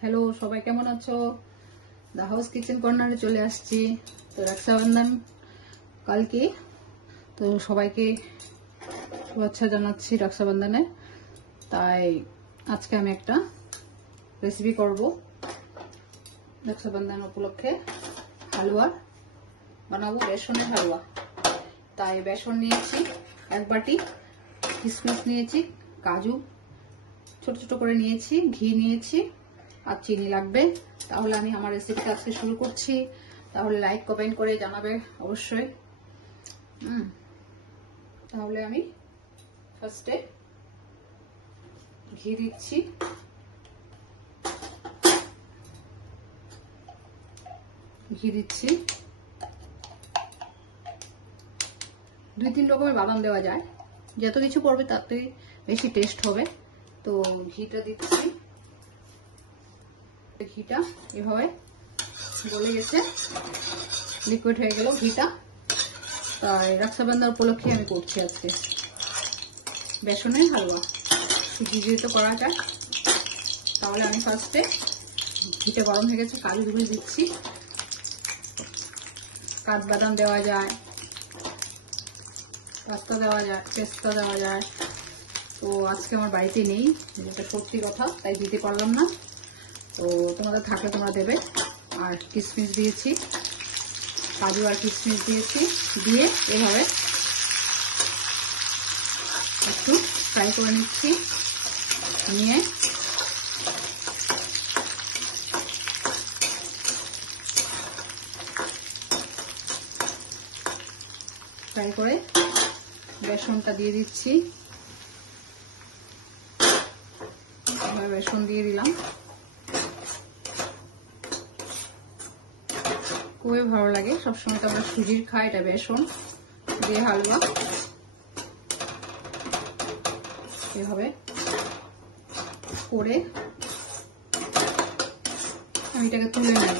Hello, সবাই কেমন আছো? দা হাউস কিচেন কর্নারে চলে আসছি। তো রক্ষাবন্ধন কালকে, তো সবাইকে শুভেচ্ছা জানাচ্ছি রক্ষাবন্ধনে। তাই আজকে আমি একটা রেসিপি করব রক্ষাবন্ধন উপলক্ষে। হালুয়া বানাবো, বেসনের হালুয়া। তাই বেসন নিয়েছি 1 বাটি, কিশমিশ নিয়েছি, কাজু ছোট ছোট করে নিয়েছি, ঘি নিয়েছি আর চিনি লাগবে। তাহলে আমি আমার রেসিপিটা আজকে শুরু করছি। তাহলে লাইক কমেন্ট করে জানাবে অবশ্যই। তাহলে আমি ফার্স্টে ঘি দিচ্ছি। ঘি দিচ্ছি, 2-3 রকমের বাদাম দেওয়া যায়, যত কিছু পড়বে তাতে বেশি টেস্ট হবে। তো ঘিটা দিচ্ছি। ঘিটা এভাবে গলে গেছে, লিকুইড হয়ে গেল ঘিটা। তাই রক্ষাবন্ধন উপলক্ষে আমি করছি আজকে বেসনের হালুয়া। সুজি দিয়ে তো করা যায়। তাহলে আমি ফার্স্টে ঘিটা গরম হয়ে গেছে, কাজু দিয়ে দিচ্ছি। কাঠবাদাম দেওয়া যায়, পেস্তা দেওয়া যায়, তো আজকে আমার বাড়িতে নেই, যেটা সত্যি কথা, তাই দিতে পারলাম না। তো তোমাদের থাকলে তোমরা দেবে। আর কিশমিশ দিয়েছি, কাজু আর কিশমিশ দিয়েছি, দিয়ে এভাবে একটু ফ্রাই করে নিচ্ছি। নিয়ে ফ্রাই করে বেসনটা দিয়ে দিচ্ছি। বেসন দিয়ে দিলাম। খুবই ভালো লাগে, সবসময় তো আমরা সুজির খাই, এটা বেসন দিয়ে হালুয়া। এভাবে করে আমি এটাকে তুলে নেব।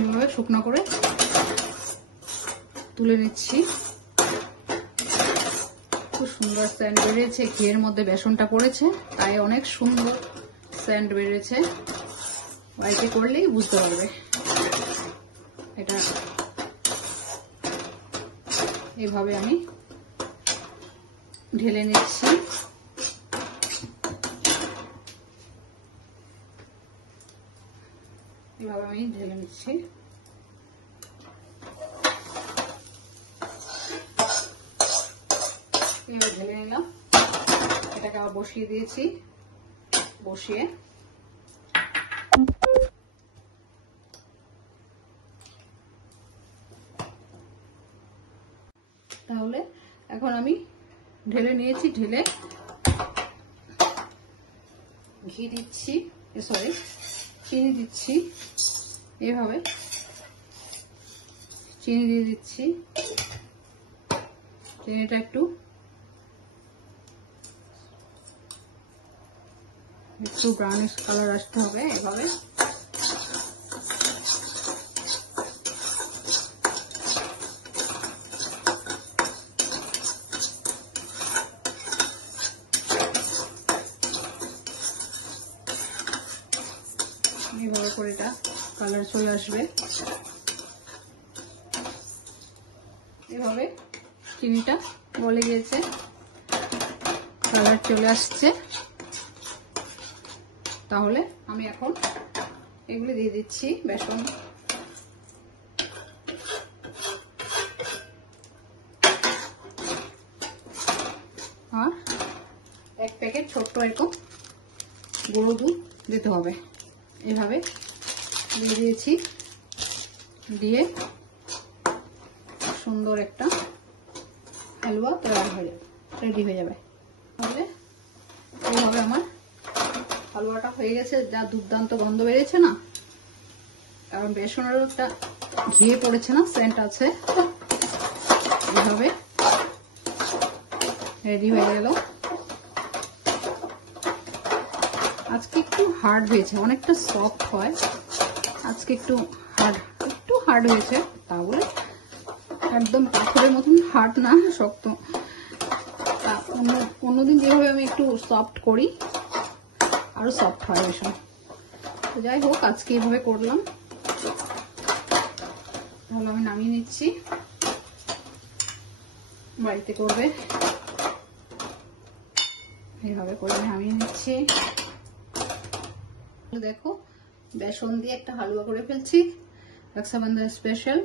এভাবে শুকনো করে তুলে নিচ্ছি। খুব সুন্দর সেন্ট বেরিয়েছে, ঘিয়ের মধ্যে বেসনটা পড়েছে, তাই অনেক সুন্দর সেন্ট বেরিয়েছে। বাড়িতে করলেই বুঝতে পারবে। এটা এভাবে আমি ঢেলে নিচ্ছি। এভাবে আমি ঢেলে নিচ্ছি। এভাবে ঢেলে নিলাম। এটাকে আবার বসিয়ে দিয়েছি। বসিয়ে তাহলে এখন আমি ঢেলে নিয়েছি। ঢেলে ঘি দিচ্ছি, চিনি দিচ্ছি। এভাবে চিনি দিয়ে দিচ্ছি। চিনিটা একটু ব্রাউনিশ কালার আসতে হবে। এভাবে করে এটা কালার চলে আসবে। এভাবে চিনিটা গলে গিয়েছে, কালার চলে আসছে। তাহলে আমি এখন এগুলো দিয়ে দিচ্ছি বেসন। আর 1 প্যাকেট ছোট্ট এরকম গুঁড়ো দুধ দিতে হবে। এভাবে দিয়ে দিয়েছি। দিয়ে সুন্দর একটা হালুয়া রেডি হয়ে যাবে। তাহলে এইভাবে আমার হালুয়াটা হয়ে গেছে। যা দুর্দান্ত গন্ধ বেরিয়েছে না, কারণ বেসনের একটা ঘিয়ে পড়েছে না, সেন্ট আছে। এইভাবে রেডি হয়ে গেল। আজকে একটু হার্ড হয়েছে, অনেকটা সফট হয়, আজকে একটু হার্ড হয়েছে। তাহলে একদম পাথরের মতন হার্ড না, শক্ত। অন্যদিন যেভাবে আমি একটু সফট করি আরো সফট হয় বেসন। তো যাই হোক আজকে এইভাবে করলাম। তাহলে আমি নামিয়ে নিচ্ছি। বাড়িতে করবে এইভাবে করে আমি নামিয়ে নিচ্ছি। দেখো বেসন দিয়ে একটা হালুয়া করে ফেলছি, রক্ষাবন্ধন স্পেশাল।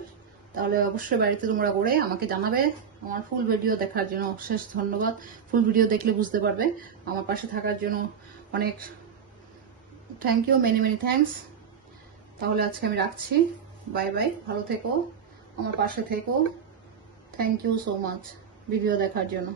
তাহলে অবশ্যই বাড়িতে তোমরা করে আমাকে জানাবে। আমার ফুল ভিডিও দেখার জন্য অশেষ ধন্যবাদ। ফুল ভিডিও দেখলে বুঝতে পারবে। আমার পাশে থাকার জন্য অনেক thank you, many many thanks. তাহলে আজকে আমি রাখছি। বাই বাই, ভালো থেকো, আমার পাশে থেকো। Thank you so much video দেখার জন্য।